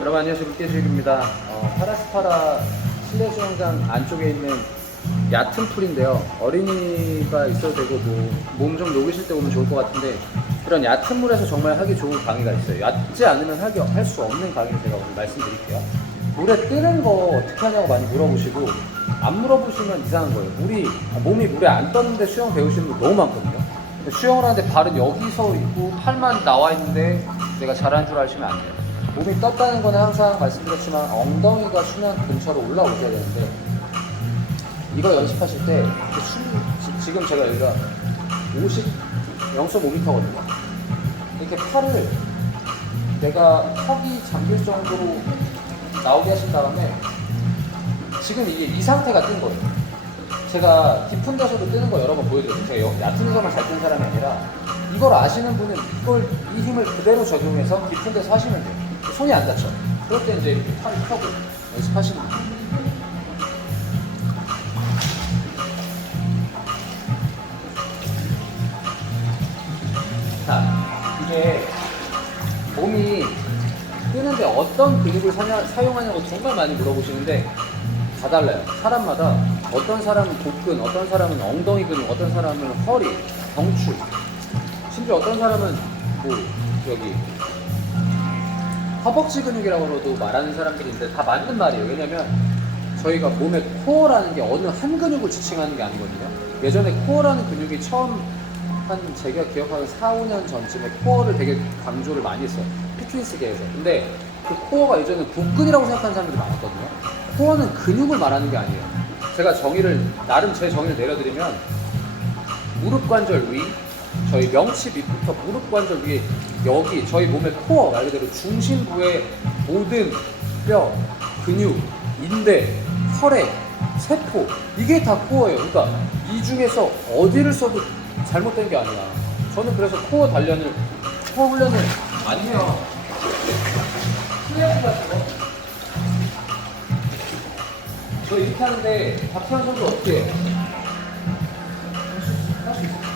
여러분 안녕하세요. 물개수입니다. 어, 파라스파라 실내 수영장 안쪽에 있는 얕은 풀인데요. 어린이가 있어도 되고 뭐 몸 좀 녹이실 때 오면 좋을 것 같은데 그런 얕은 물에서 정말 하기 좋은 강의가 있어요. 얕지 않으면 하기 할 수 없는 강의를 제가 오늘 말씀드릴게요. 물에 뜨는 거 어떻게 하냐고 많이 물어보시고 안 물어보시면 이상한 거예요. 물이 몸이 물에 안 떴는데 수영 배우시는 분 너무 많거든요. 수영을 하는데 발은 여기서 있고 팔만 나와 있는데 내가 잘하는 줄 아시면 안 돼요 몸이 떴다는 거는 항상 말씀드렸지만 엉덩이가 수면 근처로 올라오셔야 되는데 이거 연습하실 때 지금 제가 여기가 50, 0.5m거든요. 이렇게 팔을 내가 턱이 잠길 정도로 나오게 하신 다음에 지금 이게 이 상태가 뜬 거예요. 제가 깊은 데서도 뜨는 거 여러 번 보여드렸어요. 제가 여- 얕은 데서만 잘 뜨는 사람이 아니라 이걸 아시는 분은 이걸 이 힘을 그대로 적용해서 깊은 데서 하시면 돼요. 손이 안 다쳐. 그럴 때 이제 이렇게 팔을 펴고 연습하시는 거예요. 자, 이게 몸이 뜨는데 어떤 근육을 사냐, 사용하냐고 정말 많이 물어보시는데 다 달라요. 사람마다 어떤 사람은 복근, 어떤 사람은 엉덩이 근육, 어떤 사람은 허리, 경추, 심지어 어떤 사람은 뭐 여기 허벅지 근육이라고도 말하는 사람들이 있는데 다 맞는 말이에요. 왜냐면 저희가 몸의 코어라는 게 어느 한 근육을 지칭하는 게 아니거든요. 예전에 코어라는 근육이 처음 한 제가 기억하는 4, 5년 전쯤에 코어를 되게 강조를 많이 했어요. 피트니스계에서. 근데 그 코어가 예전에 복근이라고 생각하는 사람들이 많았거든요. 코어는 근육을 말하는 게 아니에요. 제가 정의를 나름 제 정의를 내려드리면 무릎 관절 위, 저희 명치 밑부터 무릎 관절 위에 여기 저희 몸의 코어 말 그대로 중심부의 모든 뼈, 근육, 인대, 혈액, 세포 이게 다 코어예요. 그러니까 이 중에서 어디를 써도 잘못된 게 아니야. 저는 그래서 코어 단련을 코어 훈련을 안 해요. 플레이트 같은 거. 저 이렇게 하는데 박태환 선수 어떻게 해요? 할수 있어. 자,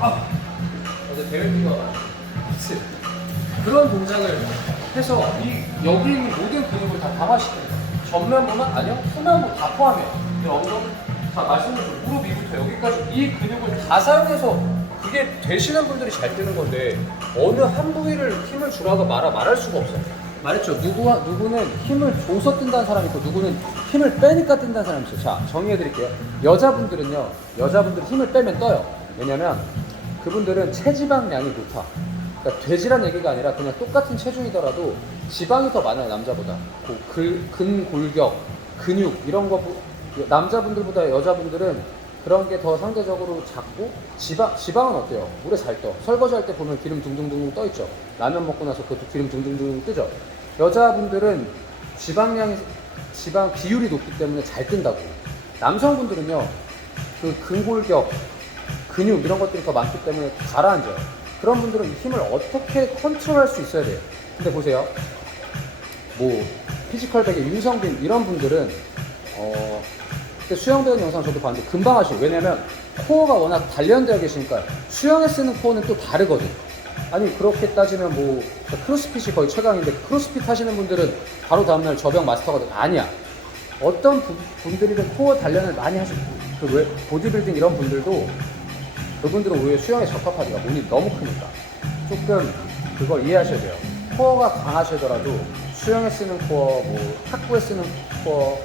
아! 어제 뛰가 그치. 그런 동작을 해서 이, 여기 있는 모든 근육을 다 강화시키는 거야. 전면부만? 아니요. 후면부 다 포함해. 이 엉덩이, 다 말씀드린 무릎 위부터 여기까지 이 근육을 다 사용해서 그게 되시는 분들이 잘 뜨는 건데 어느 한 부위를 힘을 주라고 말아 말할 수가 없어. 말했죠. 누구와 누구는 힘을 줘서 뜬다는 사람이 있고 누구는 힘을 빼니까 뜬다는 사람이 있어요. 자, 정리해 드릴게요. 여자분들은요. 여자분들 힘을 빼면 떠요. 왜냐면 그분들은 체지방량이 높아. 그러니까 돼지란 얘기가 아니라 그냥 똑같은 체중이더라도 지방이 더 많아요 남자보다. 그 근, 근골격, 근육 이런 거 보- 남자분들보다 여자분들은 그런 게 더 상대적으로 작고 지방 지방은 어때요? 물에 잘 떠. 설거지 할 때 보면 기름 둥둥둥 떠 있죠. 라면 먹고 나서 그것도 기름 둥둥둥 뜨죠. 여자분들은 지방량이 지방 비율이 높기 때문에 잘 뜬다고. 남성분들은요 그 근골격 근육 이런 것들이 더 많기 때문에 가라앉아요. 그런 분들은 이 힘을 어떻게 컨트롤할 수 있어야 돼요. 근데 보세요. 뭐 피지컬 백의 윤성빈 이런 분들은 어 수영 배우는 영상 저도 봤는데 금방 하시고 왜냐면 코어가 워낙 단련되어 계시니까 수영에 쓰는 코어는 또 다르거든. 아니 그렇게 따지면 뭐 크로스핏이 거의 최강인데 크로스핏 하시는 분들은 바로 다음날 저병 마스터가 돼. 아니야. 어떤 분- 분들이든 코어 단련을 많이 하시고 그 왜 보디빌딩 이런 분들도 그분들은 오히려 수영에 적합하기가 몸이 너무 크니까 조금 그걸 이해하셔야 돼요. 코어가 강하시더라도 수영에 쓰는 코어, 뭐 탁구에 쓰는 코어,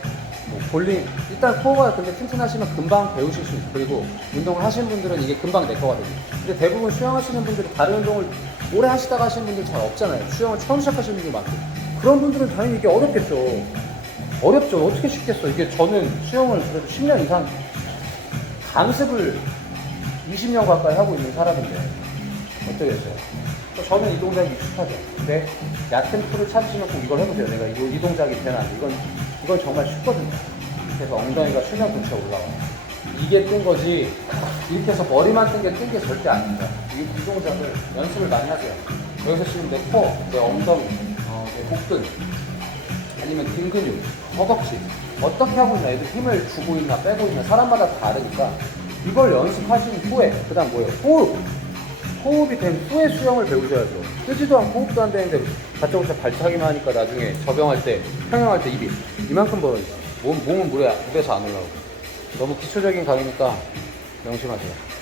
뭐 볼링 일단 코어가 근데 튼튼하시면 금방 배우실 수 있고 그리고 운동을 하시는 분들은 이게 금방 내 거거든요. 근데 대부분 수영하시는 분들이 다른 운동을 오래 하시다가 하시는 분들 잘 없잖아요. 수영을 처음 시작하시는 분들 많고 그런 분들은 당연히 이게 어렵겠죠. 어렵죠. 어떻게 쉽겠어. 이게 저는 수영을 그래도 10년 이상 강습을 20년 가까이 하고 있는 사람인데 어떠겠어요? 또 저는 이 동작이 익숙하죠. 근데 얕은 풀을 찾으시면 꼭 이걸 해보세요. 내가 이거 이 동작이 되나? 이건 이건 정말 쉽거든요. 그래서 엉덩이가 수면 근처 올라와요. 이게 뜬 거지 이렇게 해서 머리만 뜬 게 뜬 게 절대 아닙니다. 이, 이 동작을 연습을 많이 하세요. 여기서 지금 내 코, 내 엉덩이, 어, 내 복근, 아니면 등 근육, 허벅지 어떻게 하고 있나 애들 힘을 주고 있나 빼고 있나 사람마다 다르니까 이걸 연습하신 후에 그 다음 뭐예요? 호흡. 호흡이 된 후에 수영을 배우셔야죠. 뜨지도 않고 호흡도 안 되는데 다짜고짜 발차기만 하니까 나중에 접영할 때 평영할 때 입이 이만큼 벌어지죠. 몸 몸은 물에 물에서 안 올라오고 너무 기초적인 강의니까 명심하세요.